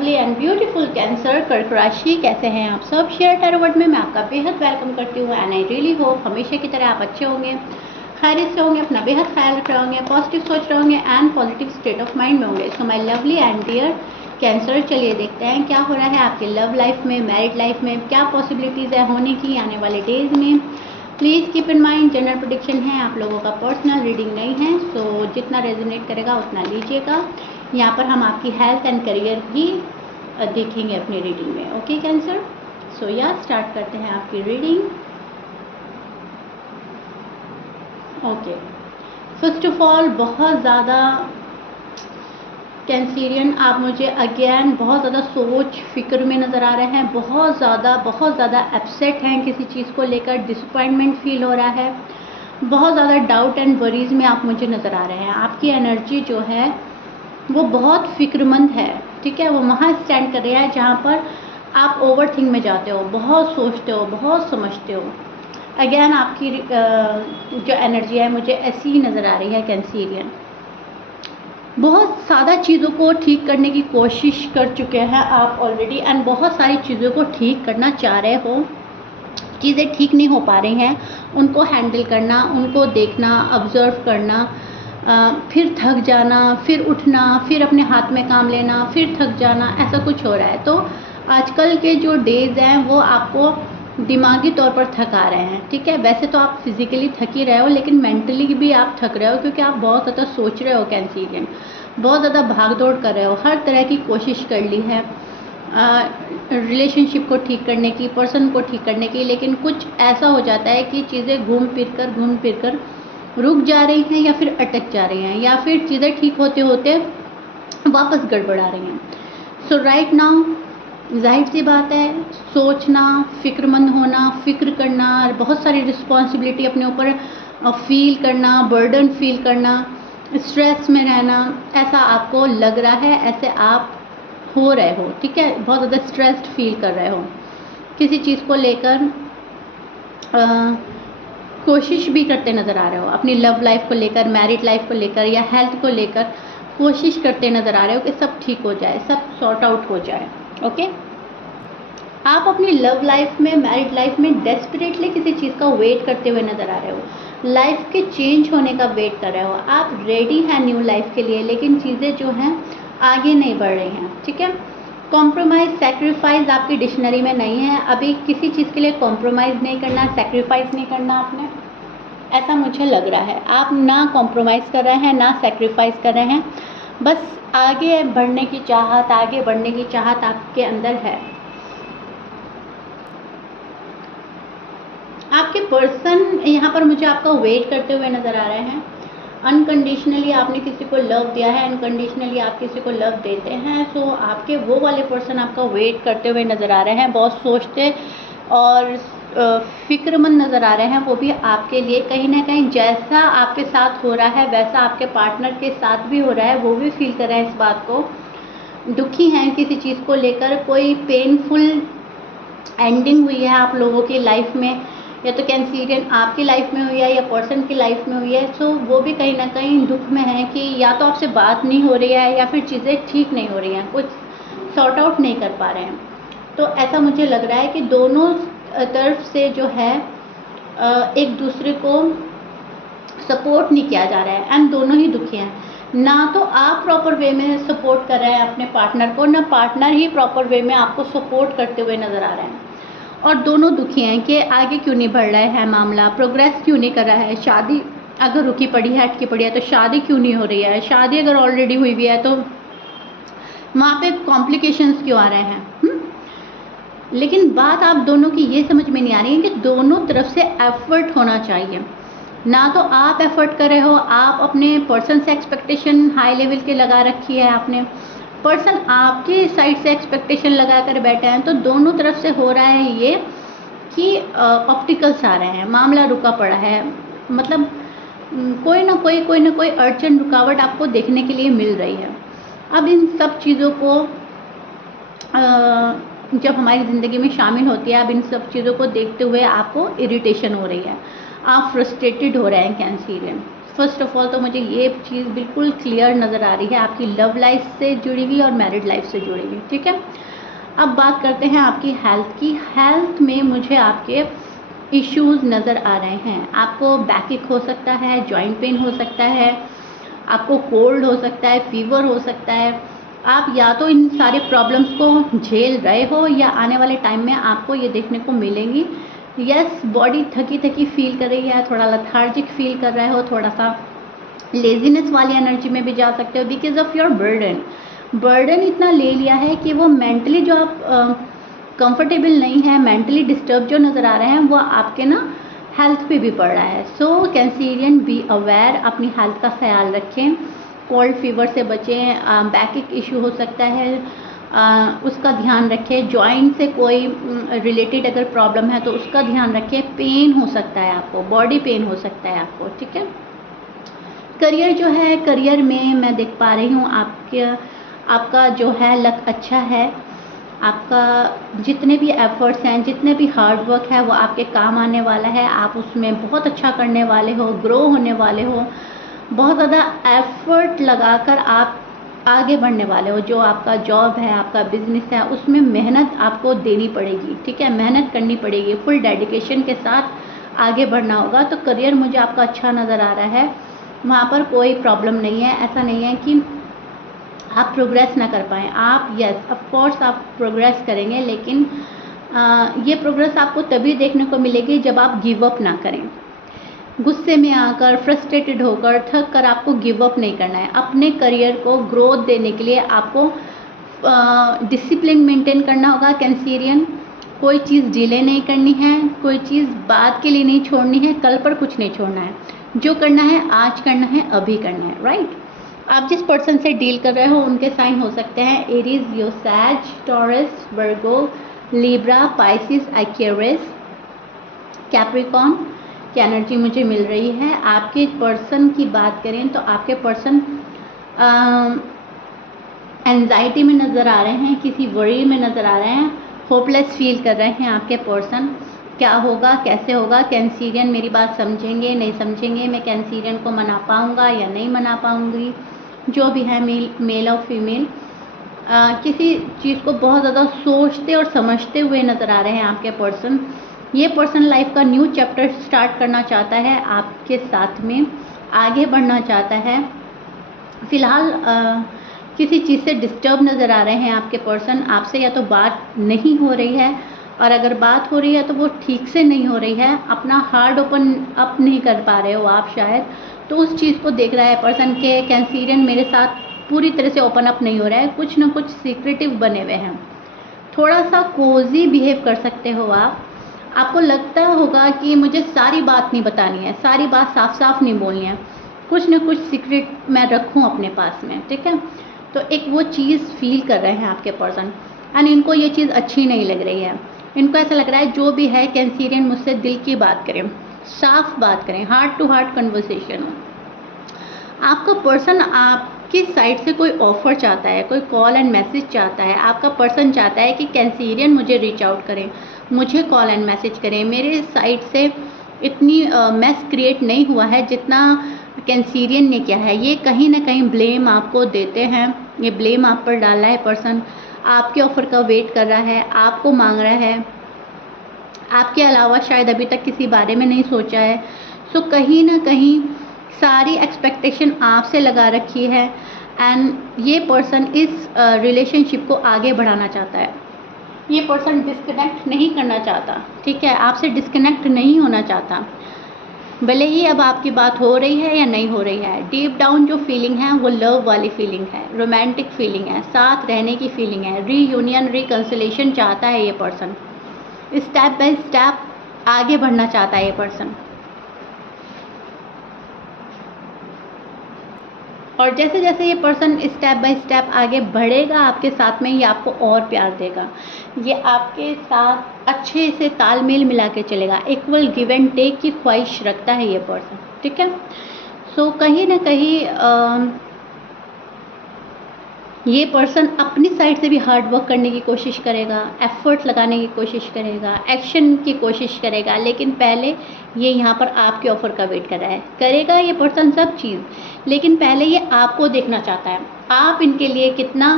Lovely and beautiful cancer कर्क राशि, कैसे हैं आप सब। शेयर टैरो वर्ड में मैं आपका बेहद वेलकम करती हूँ एंड आई रियली होप हमेशा की तरह आप अच्छे होंगे, खैरियत से होंगे, अपना बेहद ख्याल रख रहे होंगे, पॉजिटिव सोच रहे होंगे and positive state of mind में होंगे। So my lovely and dear Cancer, चलिए देखते हैं क्या हो रहा है आपकी लव लाइफ में, मैरिड लाइफ में, क्या पॉसिबिलिटीज़ है होने की आने वाले डेज में। Please keep in mind general prediction है, आप लोगों का पर्सनल रीडिंग नहीं है, सो जितना रेजोनेट करेगा उतना लीजिएगा। यहाँ पर हम आपकी हेल्थ एंड करियर भी देखेंगे अपनी रीडिंग में। ओके कैंसर, सो या स्टार्ट करते हैं आपकी reading. Okay, first of all बहुत ज़्यादा कैंसरियन आप मुझे अगेन बहुत ज़्यादा सोच फिक्र में नज़र आ रहे हैं, बहुत ज़्यादा अपसेट हैं किसी चीज़ को लेकर, डिसअपॉइंटमेंट फील हो रहा है, बहुत ज़्यादा डाउट एंड वरीज में आप मुझे नज़र आ रहे हैं। आपकी एनर्जी जो है वो बहुत फिक्रमंद है, ठीक है। वो वहाँ स्टैंड कर रहा है जहाँ पर आप ओवर थिंक में जाते हो, बहुत सोचते हो, बहुत समझते हो। अगेन आपकी जो एनर्जी है मुझे ऐसी ही नज़र आ रही है कैंसरियन। बहुत सादा चीज़ों को ठीक करने की कोशिश कर चुके हैं आप ऑलरेडी एंड बहुत सारी चीज़ों को ठीक करना चाह रहे हो, चीज़ें ठीक नहीं हो पा रही हैं, उनको हैंडल करना, उनको देखना, ऑब्जर्व करना, फिर थक जाना, फिर उठना, फिर अपने हाथ में काम लेना, फिर थक जाना, ऐसा कुछ हो रहा है। तो आजकल के जो डेज़ हैं वो आपको दिमागी तौर पर थका रहे हैं, ठीक है। वैसे तो आप फिजिकली थक ही रहे हो लेकिन मेंटली भी आप थक रहे हो, क्योंकि आप बहुत ज़्यादा सोच रहे हो कैंसरियन, बहुत ज़्यादा भाग दौड़ कर रहे हो, हर तरह की कोशिश कर ली है रिलेशनशिप को ठीक करने की, पर्सन को ठीक करने की, लेकिन कुछ ऐसा हो जाता है कि चीज़ें घूम फिर कर रुक जा रही हैं या फिर अटक जा रही हैं, या फिर चीज़ें ठीक होते होते वापस गड़बड़ा रही हैं। सो राइट नाउ जाहिर सी बात है, सोचना, फिक्रमंद होना, फिक्र करना, बहुत सारी रिस्पॉन्सिबिलिटी अपने ऊपर फील करना, बर्डन फील करना, स्ट्रेस में रहना, ऐसा आपको लग रहा है, ऐसे आप हो रहे हो, ठीक है। बहुत ज़्यादा स्ट्रेस्ड फील कर रहे हो किसी चीज़ को लेकर, कोशिश भी करते नज़र आ रहे हो अपनी लव लाइफ को लेकर, मैरिड लाइफ को लेकर या हेल्थ को लेकर कोशिश करते नज़र आ रहे हो कि सब ठीक हो जाए, सब सॉर्ट आउट हो जाए। ओके, आप अपनी लव लाइफ में, मैरिड लाइफ में डेस्परेटली किसी चीज़ का वेट करते हुए नज़र आ रहे हो, लाइफ के चेंज होने का वेट कर रहे हो, आप रेडी हैं न्यू लाइफ के लिए, लेकिन चीज़ें जो हैं आगे नहीं बढ़ रही हैं, ठीक है। कॉम्प्रोमाइज़, सेक्रीफाइस आपकी डिक्शनरी में नहीं है, अभी किसी चीज़ के लिए कॉम्प्रोमाइज़ नहीं करना, सेक्रीफाइस नहीं करना आपने, ऐसा मुझे लग रहा है। आप ना कॉम्प्रोमाइज़ कर रहे हैं, ना सेक्रीफाइस कर रहे हैं, बस आगे बढ़ने की चाहत, आगे बढ़ने की चाहत आपके अंदर है। आपके पर्सन यहाँ पर मुझे आपका वेट करते हुए नज़र आ रहे हैं। अनकंडीशनली आपने किसी को लव दिया है, अनकंडीशनली आप किसी को लव देते हैं, सो आपके वो वाले पर्सन आपका वेट करते हुए नज़र आ रहे हैं, बहुत सोचते और फिक्रमंद नज़र आ रहे हैं, वो भी आपके लिए। कहीं ना कहीं जैसा आपके साथ हो रहा है वैसा आपके पार्टनर के साथ भी हो रहा है, वो भी फील कर रहे हैं इस बात को, दुखी हैं किसी चीज़ को लेकर, कोई पेनफुल एंडिंग हुई है आप लोगों की लाइफ में, या तो कैंसरियन आपकी लाइफ में हुई है या पर्सन की लाइफ में हुई है। सो वो भी कहीं ना कहीं दुख में है कि या तो आपसे बात नहीं हो रही है या फिर चीज़ें ठीक नहीं हो रही हैं, कुछ सॉर्ट आउट नहीं कर पा रहे हैं। तो ऐसा मुझे लग रहा है कि दोनों तरफ से जो है एक दूसरे को सपोर्ट नहीं किया जा रहा है एंड दोनों ही दुखी हैं। ना तो आप प्रॉपर वे में सपोर्ट कर रहे हैं अपने पार्टनर को, ना पार्टनर ही प्रॉपर वे में आपको सपोर्ट करते हुए नज़र आ रहे हैं, और दोनों दुखी हैं कि आगे क्यों नहीं बढ़ रहा है मामला, प्रोग्रेस क्यों नहीं कर रहा है, शादी अगर रुकी पड़ी है, अटकी पड़ी है, तो शादी क्यों नहीं हो रही है, शादी अगर ऑलरेडी हुई भी है तो वहाँ पे कॉम्प्लिकेशंस क्यों आ रहे हैं। लेकिन बात आप दोनों की ये समझ में नहीं आ रही है कि दोनों तरफ से एफर्ट होना चाहिए। ना तो आप एफर्ट कर रहे हो, आप अपने पर्सन से एक्सपेक्टेशन हाई लेवल के लगा रखी है आपने, पर्सन आपके साइड से एक्सपेक्टेशन लगा कर बैठे हैं, तो दोनों तरफ से हो रहा है ये कि ऑब्स्टिकल्स आ रहे हैं, मामला रुका पड़ा है, मतलब कोई ना कोई अड़चन, रुकावट आपको देखने के लिए मिल रही है। अब इन सब चीज़ों को जब हमारी ज़िंदगी में शामिल होती है, अब इन सब चीज़ों को देखते हुए आपको इरिटेशन हो रही है, आप फ्रस्ट्रेटेड हो रहे हैं कैंसरियन, फर्स्ट ऑफ ऑल तो मुझे ये चीज़ बिल्कुल क्लियर नज़र आ रही है आपकी लव लाइफ से जुड़ी हुई और मैरिड लाइफ से जुड़ी हुई, ठीक है। अब बात करते हैं आपकी हेल्थ की। हेल्थ में मुझे आपके इश्यूज़ नज़र आ रहे हैं। आपको बैकएक हो सकता है, जॉइंट पेन हो सकता है, आपको कोल्ड हो सकता है, फीवर हो सकता है। आप या तो इन सारे प्रॉब्लम्स को झेल रहे हो या आने वाले टाइम में आपको ये देखने को मिलेंगी। यस, बॉडी थकी थकी फील कर रही है, थोड़ा लेथार्जिक फील कर रहे हो, थोड़ा सा लेजीनेस वाली एनर्जी में भी जा सकते हो बिकॉज ऑफ योर बर्डन इतना ले लिया है कि वो मेंटली जो आप कंफर्टेबल नहीं है, मेंटली डिस्टर्ब जो नज़र आ रहे हैं वो आपके ना हेल्थ पे भी पड़ रहा है। सो कैंसीरियन बी अवेयर, अपनी हेल्थ का ख्याल रखें, कोल्ड फीवर से बचें, बैक इशू हो सकता है उसका ध्यान रखें, जॉइंट से कोई रिलेटेड अगर प्रॉब्लम है तो उसका ध्यान रखें, पेन हो सकता है आपको, बॉडी पेन हो सकता है आपको, ठीक है। करियर जो है, करियर में मैं देख पा रही हूँ आपका जो है लक अच्छा है। आपका जितने भी एफर्ट्स हैं, जितने भी हार्ड वर्क है वो आपके काम आने वाला है। आप उसमें बहुत अच्छा करने वाले हो, ग्रो होने वाले हो, बहुत ज़्यादा एफर्ट लगाकर आप आगे बढ़ने वाले हो। जो आपका जॉब है, आपका बिजनेस है, उसमें मेहनत आपको देनी पड़ेगी, ठीक है, मेहनत करनी पड़ेगी, फुल डेडिकेशन के साथ आगे बढ़ना होगा। तो करियर मुझे आपका अच्छा नज़र आ रहा है, वहाँ पर कोई प्रॉब्लम नहीं है। ऐसा नहीं है कि आप प्रोग्रेस ना कर पाएँ। आप यस ऑफ कोर्स आप प्रोग्रेस करेंगे, लेकिन ये प्रोग्रेस आपको तभी देखने को मिलेगी जब आप गिव अप ना करें। गुस्से में आकर, फ्रस्ट्रेटेड होकर, थक कर आपको गिव अप नहीं करना है। अपने करियर को ग्रोथ देने के लिए आपको डिसिप्लिन मेंटेन करना होगा कैंसीरियन। कोई चीज़ डिले नहीं करनी है, कोई चीज़ बाद के लिए नहीं छोड़नी है, कल पर कुछ नहीं छोड़ना है। जो करना है आज करना है, अभी करना है, राइट। आप जिस पर्सन से डील कर रहे हो उनके साइन हो सकते हैं एरीज, लियो, सैज, टॉरस, वर्गो, लिब्रा, पाइसिस, एक्वेरियस, कैप्रिकॉर्न की एनर्जी मुझे मिल रही है। आपके पर्सन की बात करें तो आपके पर्सन एंजाइटी में नज़र आ रहे हैं, किसी वरी में नज़र आ रहे हैं, होपलेस फील कर रहे हैं आपके पर्सन। क्या होगा, कैसे होगा, कैंसीरियन मेरी बात समझेंगे, नहीं समझेंगे, मैं कैंसीरियन को मना पाऊँगा या नहीं मना पाऊँगी, जो भी है मेल और फीमेल, किसी चीज़ को बहुत ज़्यादा सोचते और समझते हुए नज़र आ रहे हैं आपके पर्सन। ये पर्सन लाइफ का न्यू चैप्टर स्टार्ट करना चाहता है, आपके साथ में आगे बढ़ना चाहता है। फ़िलहाल किसी चीज़ से डिस्टर्ब नज़र आ रहे हैं आपके पर्सन। आपसे या तो बात नहीं हो रही है, और अगर बात हो रही है तो वो ठीक से नहीं हो रही है, अपना हार्ड ओपन अप नहीं कर पा रहे हो आप शायद, तो उस चीज़ को देख रहा है पर्सन के कैंसीरियन मेरे साथ पूरी तरह से ओपन अप नहीं हो रहा है, कुछ ना कुछ सीक्रेटिव बने हुए हैं। थोड़ा सा कोजी बिहेव कर सकते हो आप। आपको लगता होगा कि मुझे सारी बात नहीं बतानी है, सारी बात साफ साफ नहीं बोलनी है, कुछ ना कुछ सीक्रेट मैं रखूं अपने पास में, ठीक है। तो एक वो चीज़ फील कर रहे हैं आपके पर्सन, एंड इनको ये चीज़ अच्छी नहीं लग रही है। इनको ऐसा लग रहा है जो भी है कैंसीरियन मुझसे दिल की बात करें, साफ बात करें, हार्ट टू हार्ट कन्वर्सेशन हो। आपका पर्सन आपकी साइड से कोई ऑफर चाहता है, कोई कॉल एंड मैसेज चाहता है। आपका पर्सन चाहता है कि कैंसीरियन मुझे रीच आउट करें, मुझे कॉल एंड मैसेज करें। मेरे साइड से इतनी मैस क्रिएट नहीं हुआ है जितना कैंसीरियन ने किया है। ये कहीं ना कहीं ब्लेम आपको देते हैं, ये ब्लेम आप पर डाल रहा है पर्सन। आपके ऑफर का वेट कर रहा है, आपको मांग रहा है, आपके अलावा शायद अभी तक किसी बारे में नहीं सोचा है। सो कहीं ना कहीं सारी एक्सपेक्टेशन आपसे लगा रखी है, एंड ये पर्सन इस रिलेशनशिप को आगे बढ़ाना चाहता है। ये पर्सन डिस्कनेक्ट नहीं करना चाहता, ठीक है, आपसे डिस्कनेक्ट नहीं होना चाहता, भले ही अब आपकी बात हो रही है या नहीं हो रही है। डीप डाउन जो फीलिंग है वो लव वाली फीलिंग है, रोमांटिक फीलिंग है, साथ रहने की फीलिंग है, रीयूनियन, रिकन्सिलेशन चाहता है ये पर्सन। स्टेप बाय स्टेप आगे बढ़ना चाहता है ये पर्सन, और जैसे जैसे ये पर्सन स्टेप बाय स्टेप आगे बढ़ेगा आपके साथ में, ये आपको और प्यार देगा, ये आपके साथ अच्छे से तालमेल मिला के चलेगा, इक्वल गिव एंड टेक की ख्वाहिश रखता है ये पर्सन, ठीक है। सो कहीं ना कहीं ये पर्सन अपनी साइड से भी हार्ड वर्क करने की कोशिश करेगा, एफर्ट लगाने की कोशिश करेगा, एक्शन की कोशिश करेगा, लेकिन पहले ये यहाँ पर आपके ऑफ़र का वेट कर रहा है। करेगा ये पर्सन सब चीज़, लेकिन पहले ये आपको देखना चाहता है, आप इनके लिए कितना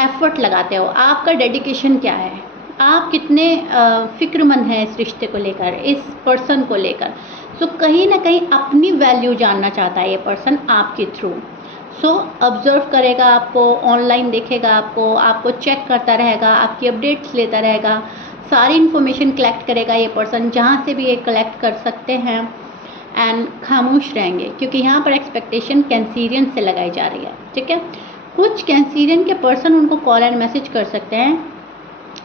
एफर्ट लगाते हो, आपका डेडिकेशन क्या है, आप कितने फ़िक्रमंद हैं इस रिश्ते को लेकर, इस पर्सन को लेकर। सो कहीं ना कहीं अपनी वैल्यू जानना चाहता है ये पर्सन आपके थ्रू। सो ऑब्ज़र्व करेगा आपको, ऑनलाइन देखेगा आपको चेक करता रहेगा, आपकी अपडेट्स लेता रहेगा, सारी इन्फॉर्मेशन कलेक्ट करेगा ये पर्सन, जहाँ से भी ये कलेक्ट कर सकते हैं। एंड खामोश रहेंगे, क्योंकि यहाँ पर एक्सपेक्टेशन कैंसीरियन से लगाई जा रही है, ठीक है। कुछ कैंसीरियन के पर्सन उनको कॉल एंड मैसेज कर सकते हैं,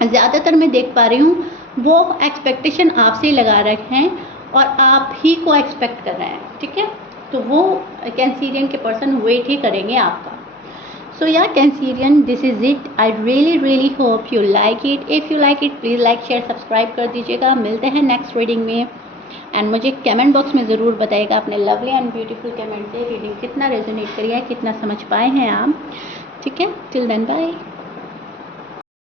ज़्यादातर मैं देख पा रही हूँ वो एक्सपेक्टेशन आपसे ही लगा रहे हैं और आप ही को एक्सपेक्ट कर रहे हैं, ठीक है। तो वो कैंसीरियन के पर्सन वेट ही करेंगे आपका। सो या Cancerian, this is it. I really hope you like it. If you like it, please like share subscribe कर दीजिएगा। मिलते हैं नेक्स्ट रीडिंग में, एंड मुझे कमेंट बॉक्स में ज़रूर बताइएगा अपने लवली एंड ब्यूटीफुल कमेंट से रीडिंग कितना रेजोनेट करी है, कितना समझ पाए हैं आप, ठीक है। Till then bye.